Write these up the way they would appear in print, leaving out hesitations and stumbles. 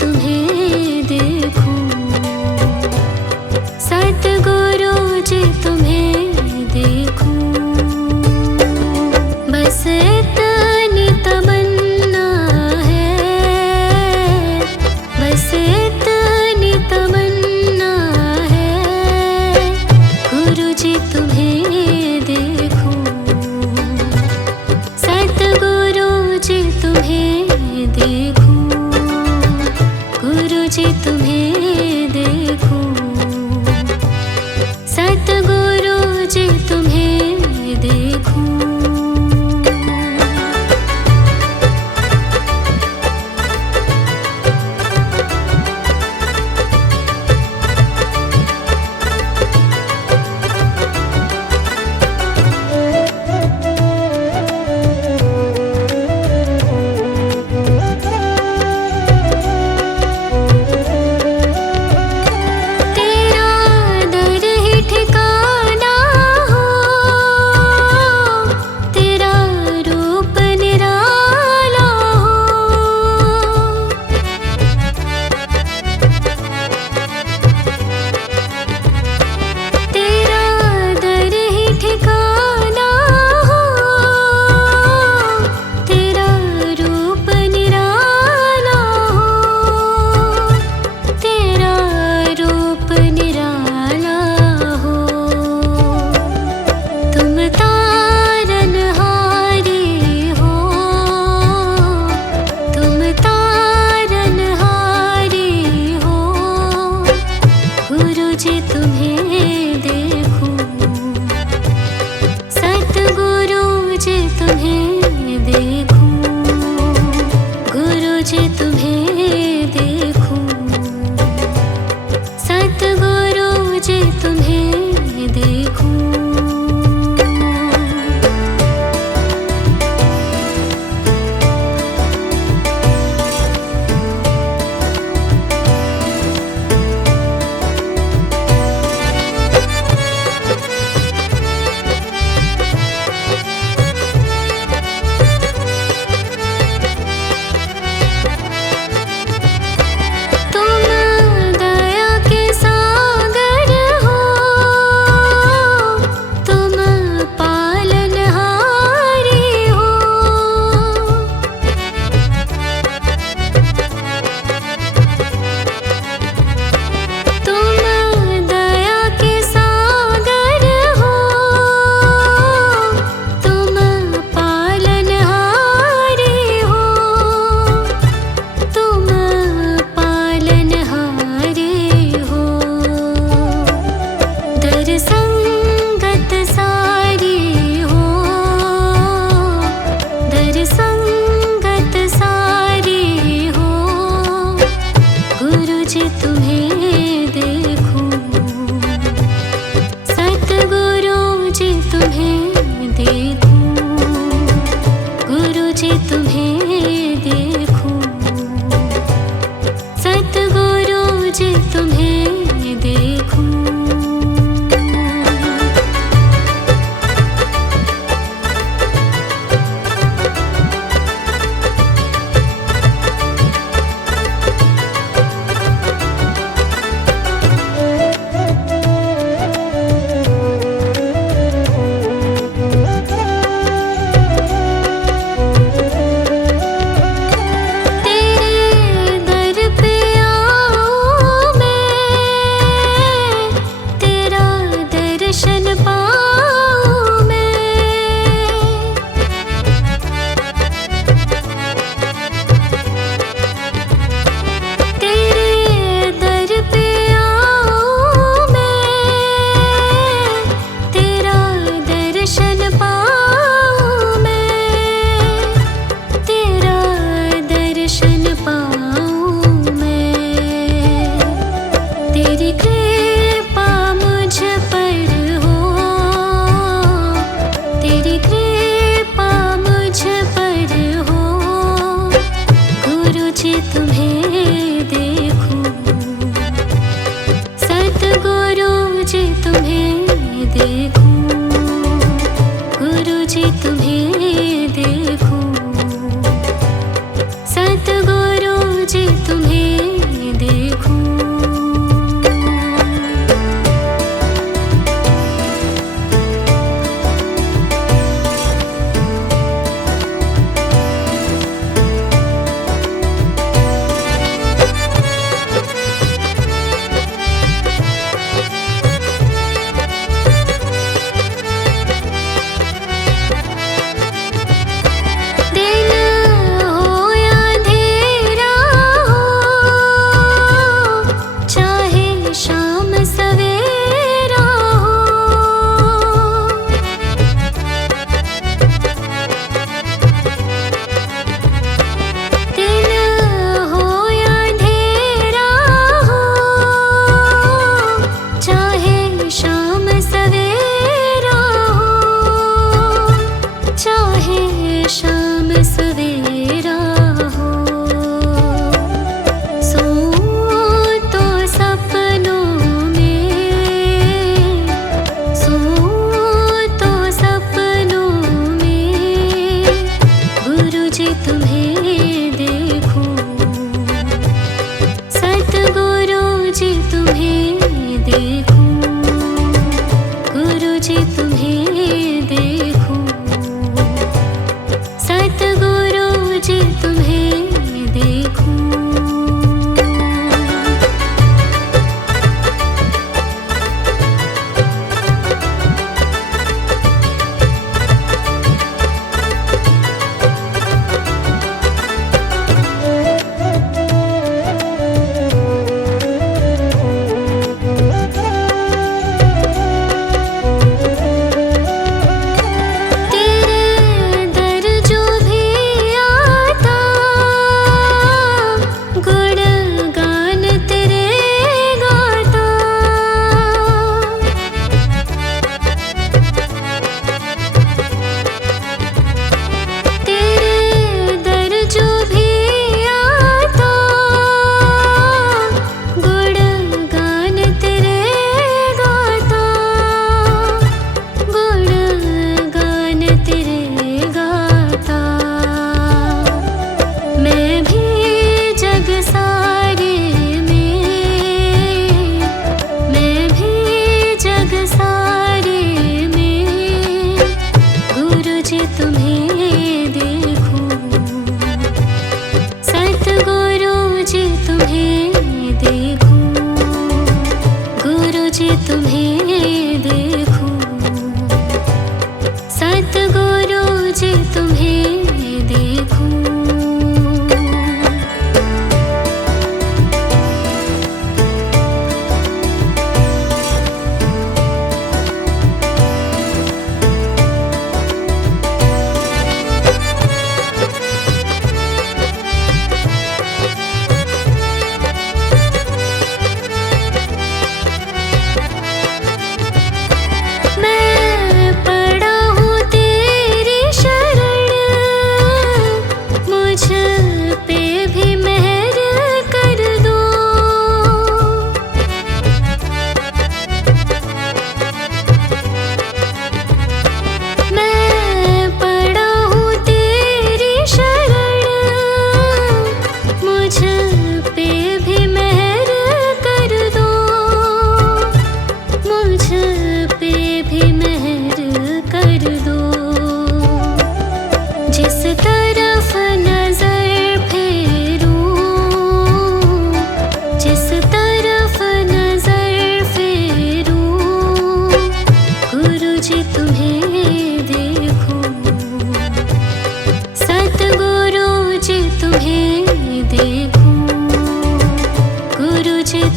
तुम्हें देखूं, सतगुरु जी तुम्हें देखूं। बस इतनी तमन्ना है, बस इतनी तमन्ना है, गुरु जी तुम्हें देखूं, सतगुरु जी तुम्हें देखूं, गुरु जी तुम्हें देखूं, सतगुरु जी तुम्हें देखूं।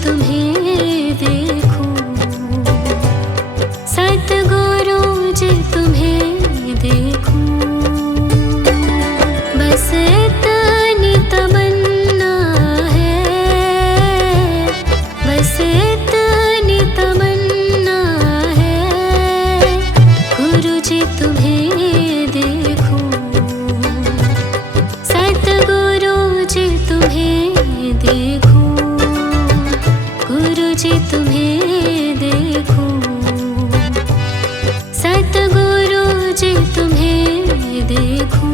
तुम्हें देखूं, सतगुरु जी तुम्हें देखूं, बस इतनी तमन्ना है, बस इतनी तमन्ना है, गुरु जी तुम्हें देखूं, सतगुरु जी तुम्हें देखूं, गुरु जी तुम्हें देखूं, सतगुरु जी तुम्हें देखूं।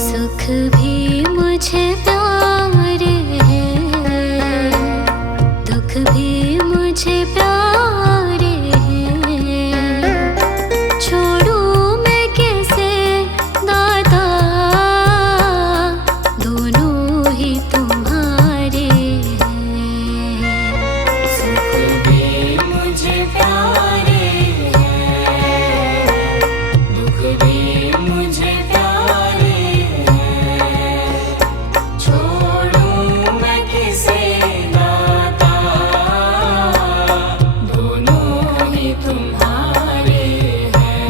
सुख भी मुझे प्यारे हैं, दुख भी मुझे प्यारे हैं, छोड़ूं मैं कैसे दाता, दोनों ही तुम्हारे हैं। सुख भी मुझे प्यारे हैं, दुख भी मुझे प्यारे हैं, छोड़ूं मैं किसे दाता, दोनों ही तुम्हारे हैं।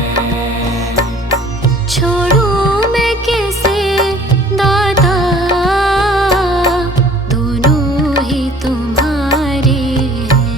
छोड़ूं मैं किसे दाता, दोनों ही तुम्हारे हैं।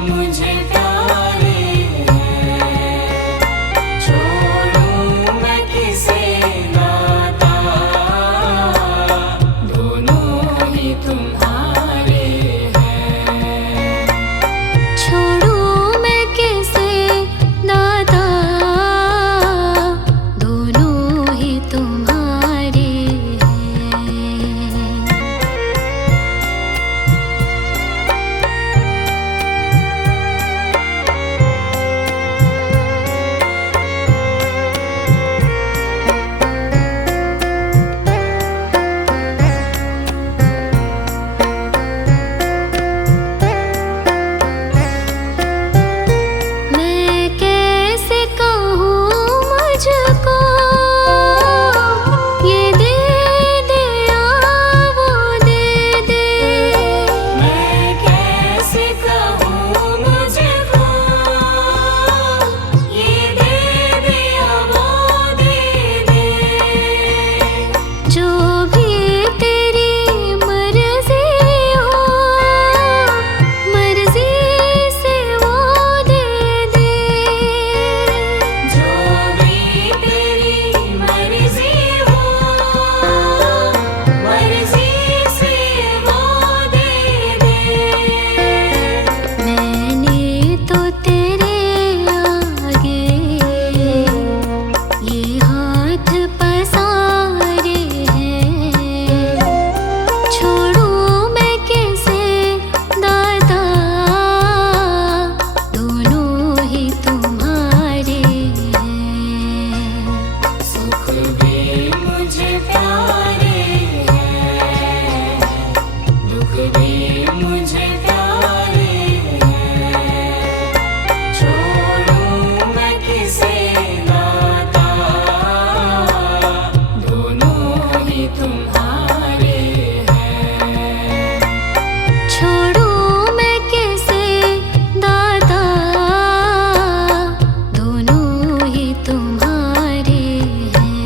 मुझे प्यारे हैं। छोड़ूं मैं किसे नाता, दोनों ही तुम्हारे हैं। छोड़ूं मैं किसे नाता, दोनों ही तुम्हारे हैं। मैं कैसे कहूँ मुझको, ये दे दे या वो दे दे। मैं कैसे कहूँ मुझको, ये दे दे या वो दे दे। जो भी तेरी मर्जी हो, मर्जी से वो दे दे। जो भी तेरी मर्जी हो, मर्जी से वो दे दे। मैंने तो तेरे आगे ये हाथ पसारे हैं। छोड़ूं मैं किसे दाता, दोनों ही तुम्हारे हैं। सुख भी मुझे प्यारे हैं, दुख भी मुझे प्यारे हैं। छोड़ूं मैं किसे नाता, दोनों ही तुम्हारे हैं। छोड़ूं मैं किसे दाता, दोनों ही तुम्हारे हैं।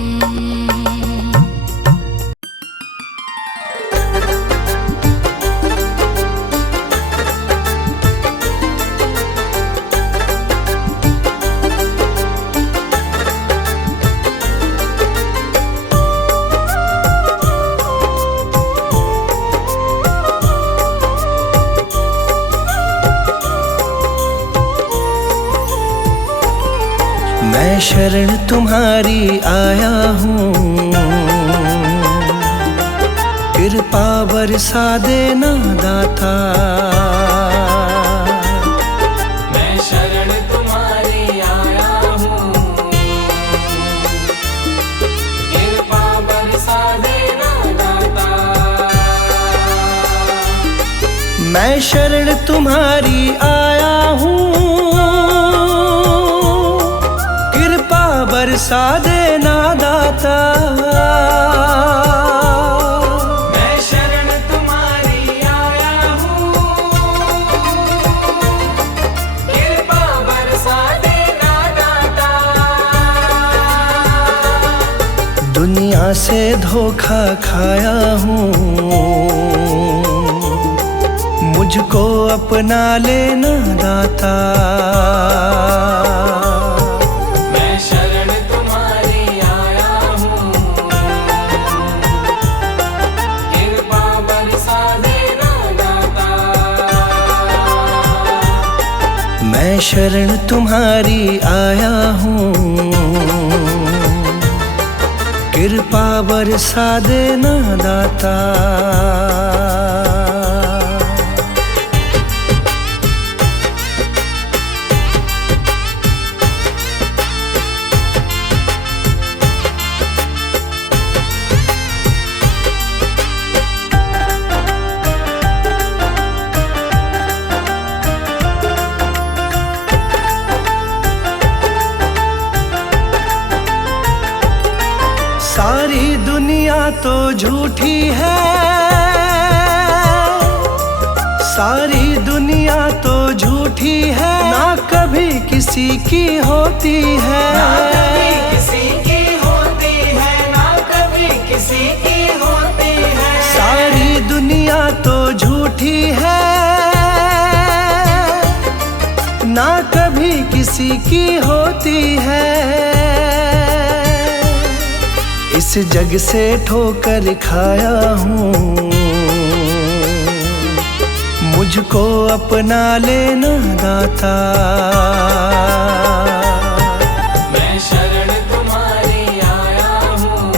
मैं शरण तुम्हारी आया हूँ, कृपा बरसा देना दाता। मैं शरण तुम्हारी आया हूँ, कृपा बरसा देना दाता। मैं शरण तुम्हारी आया हूँ, कृपा बरसा देना दाता। मैं शरण तुम्हारी आया हूँ, कृपा बरसा देना दाता। दुनिया से धोखा खाया हूँ, मुझको अपना लेना दाता। मैं शरण तुम्हारी आया हूँ, कृपा बरसा देना दाता। मैं शरण तुम्हारी आया हूँ, कृपा बरसा देना दाता। सारी दुनिया तो झूठी है, सारी दुनिया तो झूठी है, ना कभी किसी की होती है। ना कभी किसी की होती है, ना कभी किसी की होती है। सारी दुनिया तो झूठी है, ना कभी किसी की होती है। इस जग से ठोकर खाया हूँ, मुझको अपना लेना दाता। मैं शरण तुम्हारी आया हूँ,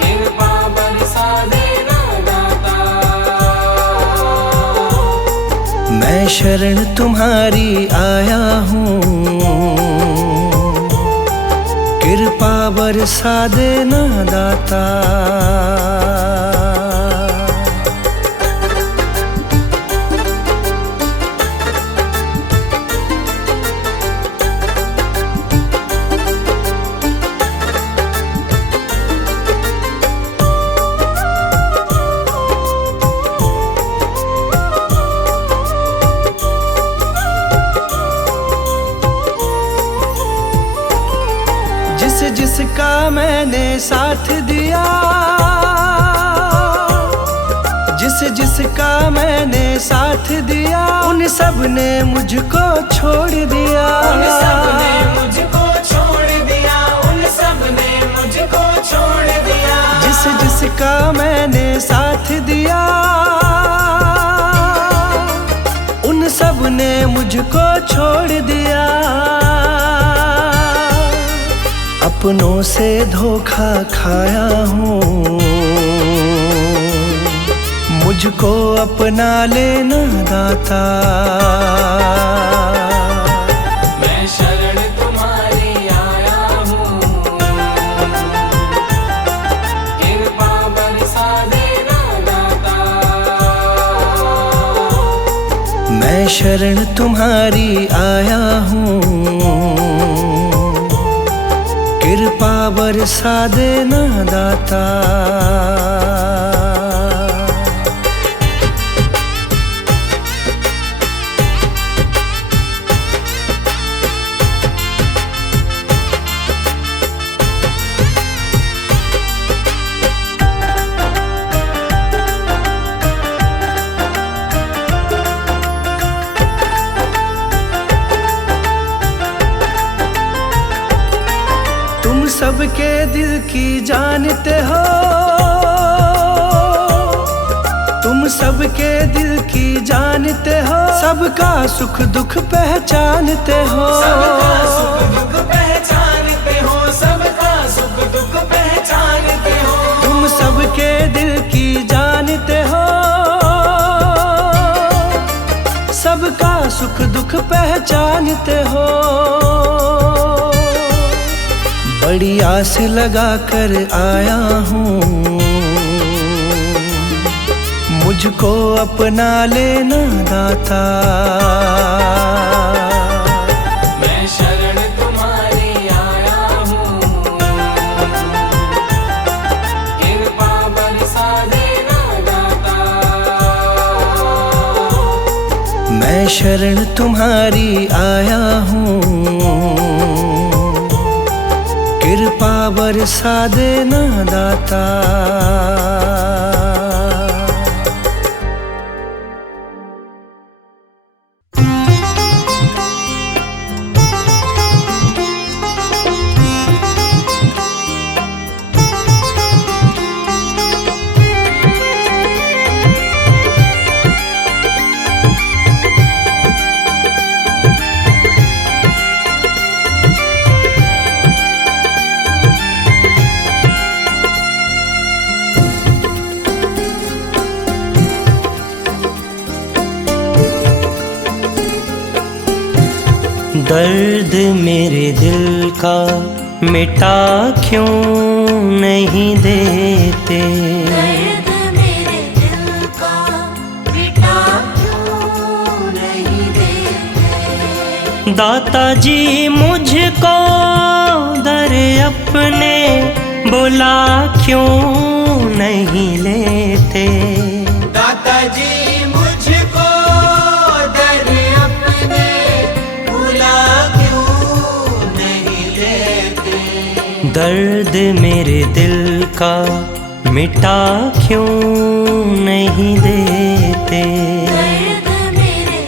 कृपा बरसा देना दाता। मैं शरण तुम्हारी आया हूँ, कृपा बरसा देना दाता। जिसका मैंने साथ दिया, जिसका मैंने साथ दिया, उन सब ने मुझको छोड़ दिया। उन सब ने मुझको छोड़ दिया, उन सब ने मुझको छोड़ दिया। जिसका मैंने साथ दिया, उन सब ने मुझको छोड़ दिया। अपनों से धोखा खाया हूँ, मुझको अपना लेना दाता। मैं शरण तुम्हारी आया हूँ, कृपा बरसा देना दाता। मैं शरण तुम्हारी आया हूँ, कृपा बरसा देना दाता। तुम सबके दिल की जानते हो, तुम सबके दिल की जानते हो, सबका सुख दुख पहचानते हो। सबका सुख दुख पहचानते हो, सबका सुख दुख पहचानते हो। तुम सबके दिल की जानते हो, सबका सुख दुख पहचानते हो। बड़ी आस लगा कर आया हूँ, मुझको अपना लेना दाता। मैं शरण तुम्हारी आया हूँ, कृपा बरसा देना दाता। मैं शरण तुम्हारी आया हूँ, कृपा बरसा देना दाता। दर्द मेरे दिल का मिटा क्यों नहीं देते, दर्द मेरे दिल का मिटा क्यों नहीं देते। दाता जी मुझको दर अपने बुला क्यों नहीं लेते। दाता जी मुझको दर अपने बुला क्यों नहीं लेते। दर्द मेरे दिल का मिटा क्यों नहीं देते। दर्द मेरे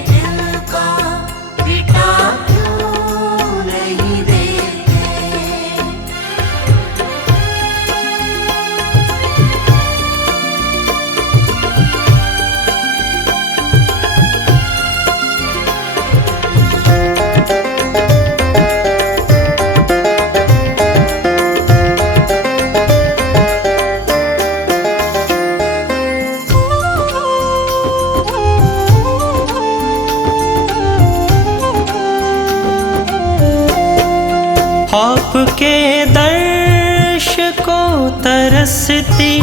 आपके दर्श को तरसती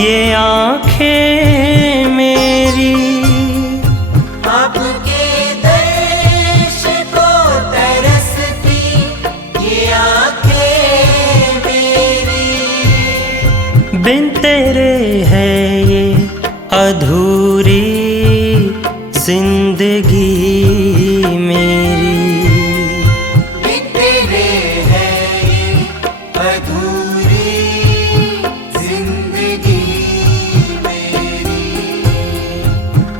ये आँखें मेरी, आपके दर्श को तरसती ये आँखें मेरी। बिन तेरे है ये अधूरी जिंदगी मेरी, बिन तेरे है ये अधूरी जिंदगी मेरी।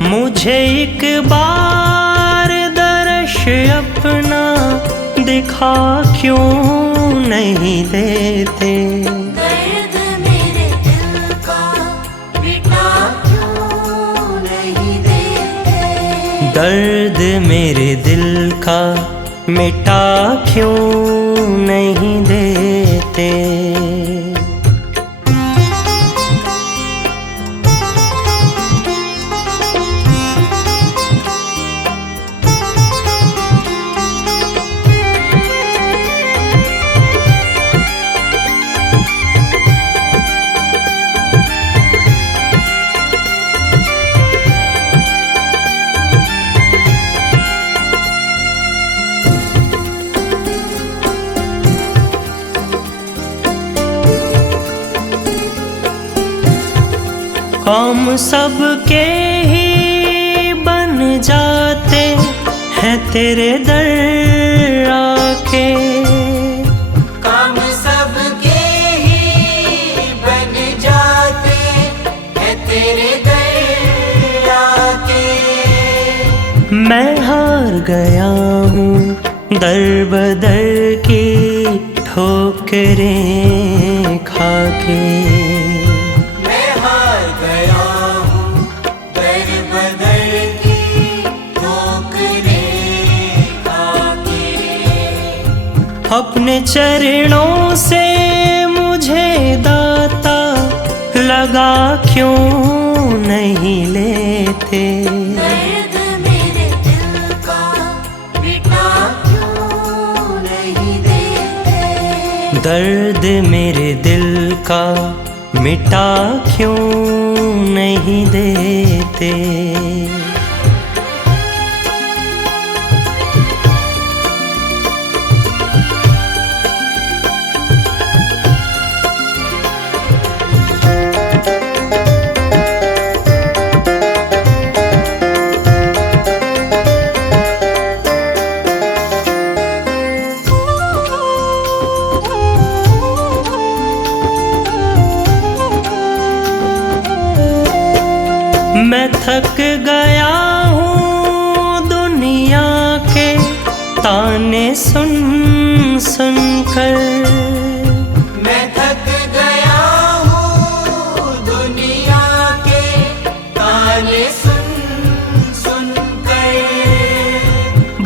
मुझे एक बार दर्श अपना दिखा क्यों नहीं देते, दर्द मेरे दिल का मिटा क्यों नहीं देते, दर्द मेरे दिल का मिटा क्यों नहीं देते। काम सबके ही बन जाते हैं तेरे दर आके, काम सबके ही बन जाते हैं तेरे दर आके। मैं हार गया हूँ दर बदर की ठोकरें खाके, मैं हार गया हूँ दर बदर की ठोकरें खाके। अपने चरणों से मुझे दाता लगा क्यों नहीं लेते, दर्द मेरे दिल का मिटा क्यों नहीं देते, दर्द मेरे दिल का मिटा क्यों नहीं देते। मैं थक गया हूँ दुनिया के ताने सुन सुन कर, मैं थक गया हूँ दुनिया के ताने सुन सुन कर।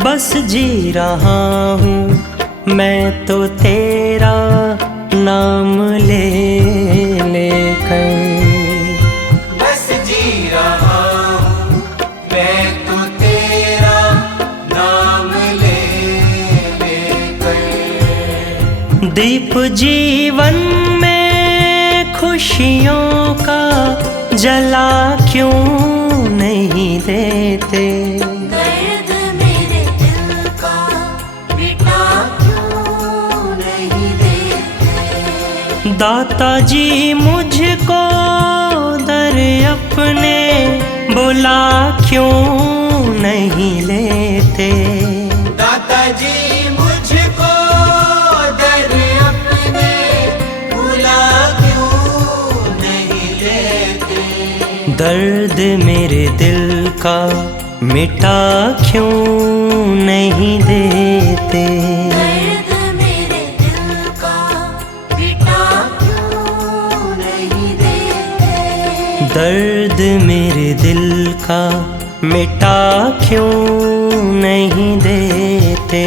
बस जी रहा हूँ मैं तो तेरा नाम ले लेकर, बस जी रहा हूँ मैं तो तेरा नाम ले लेकर। दीप जीवन में खुशियों का जला क्यों नहीं देते, दर्द मेरे दिल का मिटा क्यों नहीं देते, दाता जी मुझको दर अपने बुला क्यों नहीं लेते, दाता जी मुझको दर अपने बुला क्यों नहीं लेते, दर्द मेरे दिल का मिटा क्यों नहीं देते, दर्द मेरे दिल का मिटा क्यों नहीं देते, दर्द मेरे दिल का मिटा क्यों नहीं देते।